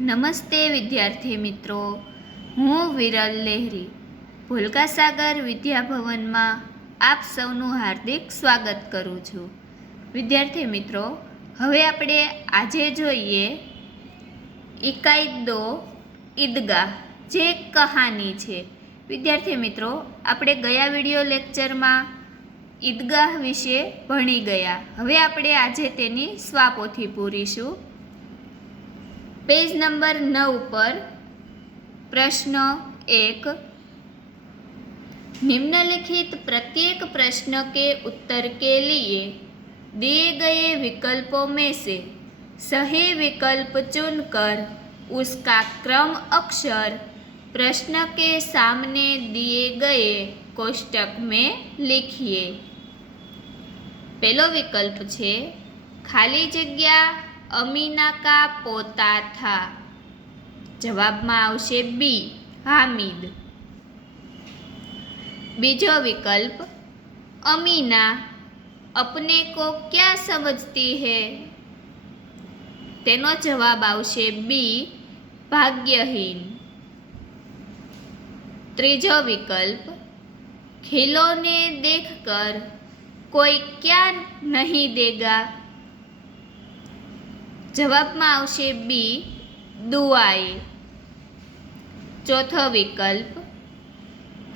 નમસ્તે વિદ્યાર્થી મિત્રો, હું વિરલ લહેરી ભોલકા સાગર વિદ્યાભવનમાં આપ સૌનું હાર્દિક સ્વાગત કરું છું. વિદ્યાર્થી મિત્રો, હવે આપણે આજે જોઈએ ઇકાઈ દો ઈદગાહ, જે કહાની છે. વિદ્યાર્થી મિત્રો, આપણે ગયા વિડીયો લેક્ચરમાં ઈદગાહ વિશે ભણી ગયા. હવે આપણે આજે તેની સ્વાપોથી પૂરીશું. पेज नंबर 9 पर प्रश्न 1, निम्नलिखित प्रत्येक प्रश्न के उत्तर के लिए दिए गए विकल्पों में से सही विकल्प चुनकर उसका क्रम अक्षर प्रश्न के सामने दिए गए कोष्टक में लिखिए. पहलो विकल्प छे खाली जग्या अमीना का पोता था. जवाब में आवशे बी हामिद. बीजो विकल्प अमीना अपने को क्या समझती है. तेनो जवाब आवशे बी भाग्यहीन. त्रीजो विकल्प खिलौने देखकर कोई क्या नहीं देगा. जवाब में आवशे बी दुआएं. चौथो विकल्प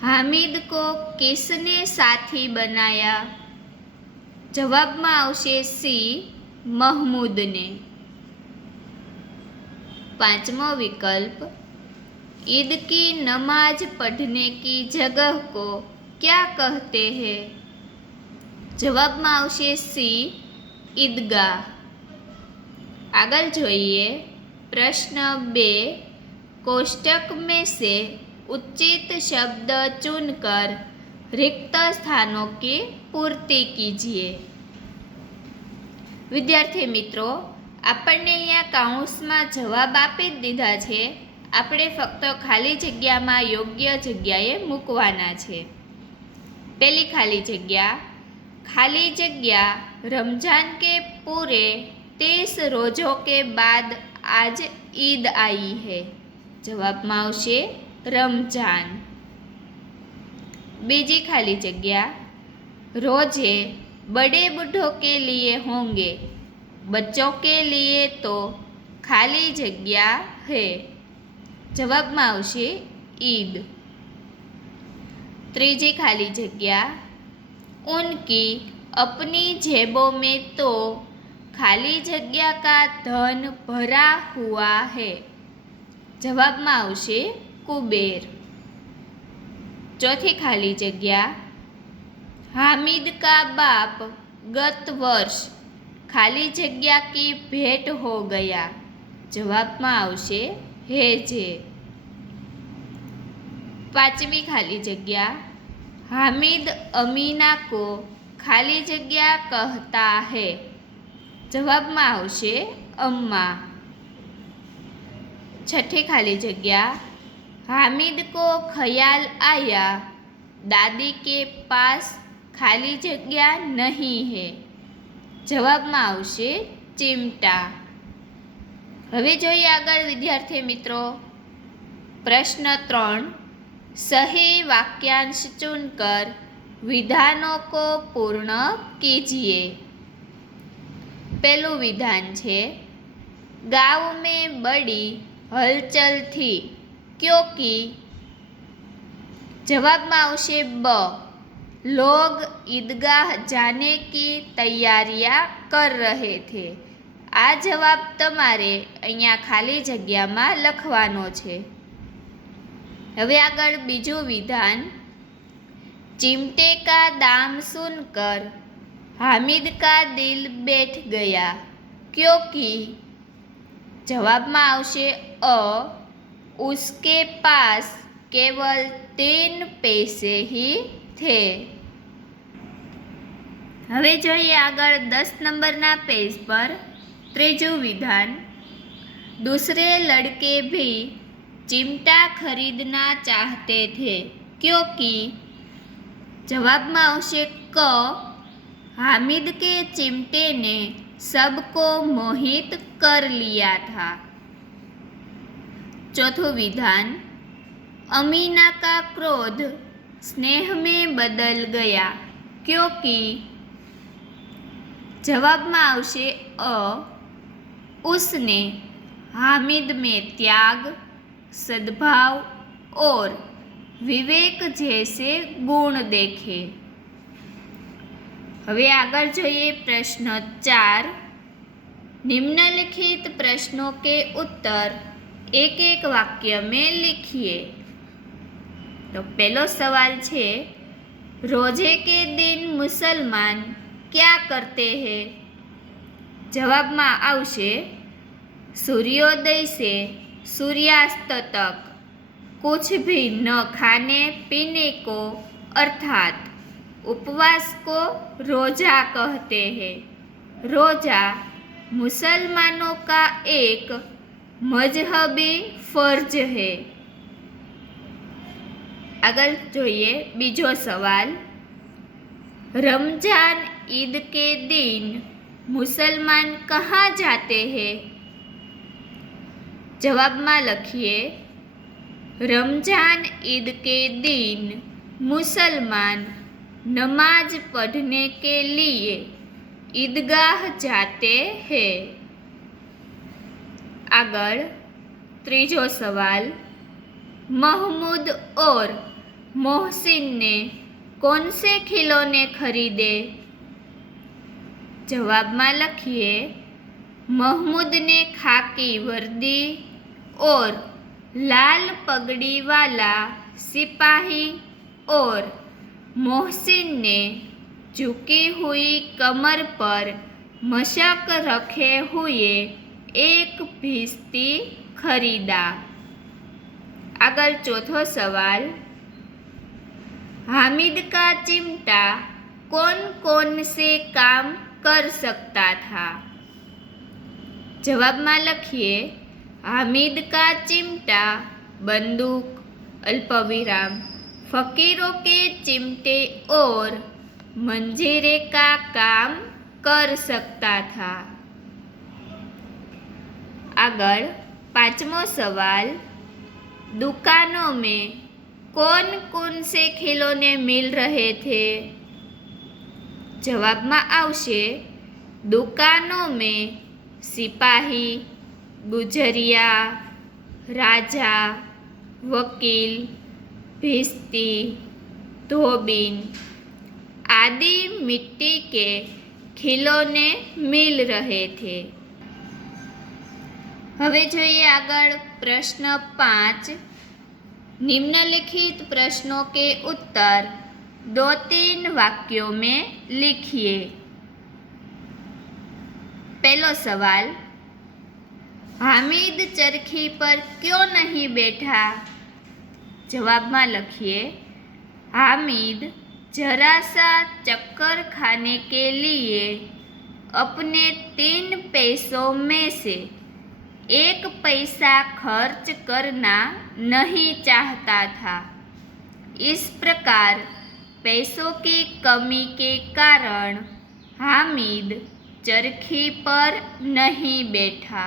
हामिद को किसने साथी बनाया. जवाब में आवशे सी महमूद ने. पांचमो विकल्प ईद की नमाज पढ़ने की जगह को क्या कहते हैं. जवाब में आवशे सी ईदगाह. आगल जोइए प्रश्न 2, कोष्टक में से उचित शब्द चुनकर रिक्त स्थानों की पूर्ति कीजिए. विद्यार्थी मित्रों, आपने अहींया काउंस में जवाब आपी दीधा छे. आपणे फक्त खाली जग्या में योग्य जग्याए मूकवाना छे. पहली खाली जग्या रमजान के पूरे 30 रोज़ों के बाद आज ईद आई है. जवाब में आवशे रमजान. बीजी खाली जग्या रोजे बड़े बूढ़ों के लिए होंगे, बच्चों के लिए तो खाली जग्या है. जवाब में आवशे ईद. तीजी खाली जग्या उनकी अपनी जेबों में तो खाली जग्या का धन भरा हुआ है. जवाब में आवशे कुबेर. चौथी खाली जग्या हामिद का बाप गत वर्ष खाली जग्या की भेंट हो गया. जवाब में आवशे हेजे. पांचवी खाली जग्या हामिद अमीना को खाली जग्या कहता है. जवाब में आवशे अम्मा. छठी खाली जग्या हामिद को ख्याल आया दादी के पास खाली जग्या नहीं है. जवाब में आवशे चिमटा. हवे जोईए आगळ विद्यार्थी मित्रों प्रश्न 3, सही वाक्यांश चुनकर विधानों को पूर्ण कीजिए. पहलू विधान छे गांव में बड़ी हलचल थी क्योंकि. जवाब में आवशे ब लोग ईदगाह जाने की तैयारियां कर रहे थे. आ जवाब तमारे अहींया खाली जग्या में लखवानो छे. हवे आगळ बीजું विधान चिमटे का दाम सुनकर हामिद का दिल बैठ गया क्योंकि. जवाब में आवशे अ उसके पास केवल 3 पैसे ही थे. हवे जोईए आगळ 10 नंबरना पेज पर त्रीजું विधान दूसरे लड़के भी चिमटा खरीदना चाहते थे क्योंकि. जवाब में आवशे क हामिद के चिमटे ने सबको मोहित कर लिया था. चौथों विधान, अमीना का क्रोध स्नेह में बदल गया क्योंकि। जवाब में आवशे अ, उसने हामिद में त्याग, सद्भाव और विवेक जैसे गुण देखे। હવે આગળ જોઈએ પ્રશ્ન 4। निम्नलिखित प्रश्नों के उत्तर एक एक वाक्य में लिखिए। तो पहलो सवाल छे, रोजे के दिन मुसलमान क्या करते हैं? जवाब में आवशे, सूर्योदय से सूर्यास्त तक कुछ भी न खाने पीने को अर्थात उपवास को रोजा कहते हैं। रोजा मुसलमानों का एक मजहबी फर्ज है। आगळ जोईए बीजो सवाल, रमजान ईद के दिन मुसलमान कहाँ जाते हैं? जवाब में लखिए, रमजान ईद के दिन मुसलमान नमाज पढ़ने के लिए ईदगाह जाते हैं। आगळ त्रीजो सवाल, महमूद और मोहसिन ने कौन से खिलौने खरीदे? जवाब में लखिए, महमूद ने खाकी वर्दी और लाल पगड़ी वाला सिपाही और मोहसिन ने झुकी हुई कमर पर मशक रखे हुए एक भिश्ती खरीदा। आगळ चौथो सवाल, हामिद का चिमटा कौन कौन से काम कर सकता था? जवाब में लखिए, हामिद का चिमटा बंदूक, अल्पविराम, फकीरों के चिमटे और मंजीरे का काम कर सकता था। आगळ पांचमो सवाल, दुकानों में कौन कौन से खिलौने मिल रहे थे? जवाब में आवशे, दुकानों में सिपाही, गुजरिया, राजा, वकील, भिश्ती, धोबीन आदि मिट्टी के खिलौने मिल रहे थे। हवे जोईए आगळ प्रश्न 5। निम्नलिखित प्रश्नों के उत्तर 2-3 वाक्यों में लिखिए। पहलो सवाल, हामिद चरखी पर क्यों नहीं बैठा? जवाब में लखिए, हामिद जरा सा चक्कर खाने के लिए अपने 3 पैसों में से 1 पैसा खर्च करना नहीं चाहता था। इस प्रकार पैसों की कमी के कारण हामिद चरखी पर नहीं बैठा।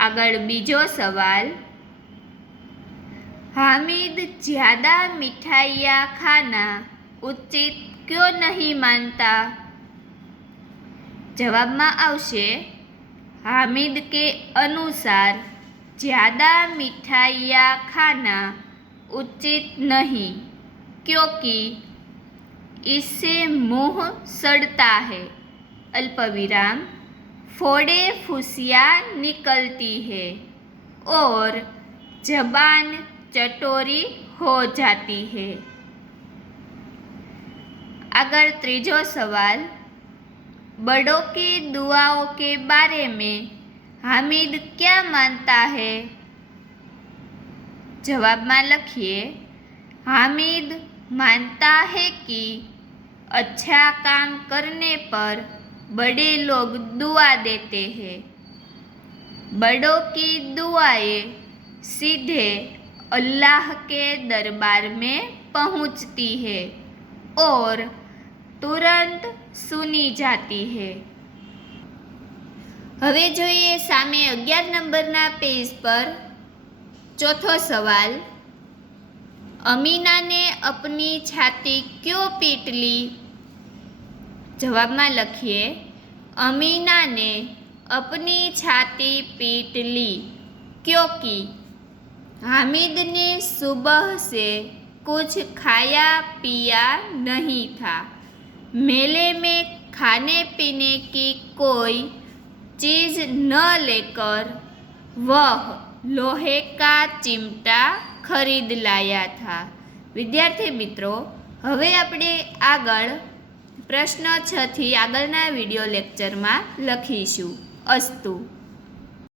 आगळ बीजो सवाल, हामिद ज़्यादा मिठाइयाँ खाना उचित क्यों नहीं मानता? जवाब में आवशे, हामिद के अनुसार ज़्यादा मिठाइयाँ खाना उचित नहीं क्योंकि इससे मुंह सड़ता है, अल्पविराम, फोड़े फुसियाँ निकलती है और जबान चटोरी हो जाती है। आगळ त्रीजो सवाल, बड़ों की दुआओं के बारे में हामिद क्या मानता है? जवाब में लखिए, हामिद मानता है कि अच्छा काम करने पर बड़े लोग दुआ देते हैं। बड़ों की दुआएं सीधे अल्लाह के दरबार में पहुंचती है और तुरंत सुनी जाती है। હવે જોઈએ સામે 11 નંબરના પેજ પર ચોથો સવાલ। अमीना ने अपनी छाती क्यों पीट ली? जवाब में लखिए अमीना ने अपनी छाती पीट ली क्योंकि हामिद ने सुबह से कुछ खाया पिया नहीं था। मेले में खाने पीने की कोई चीज़ न लेकर वह लोहे का चिमटा खरीद लाया था। विद्यार्थी मित्रों, हवे આપણે આગળ પ્રશ્ન 6 થી આગળના વિડિયો લેક્ચરમાં લખીશું। અસ્તુ।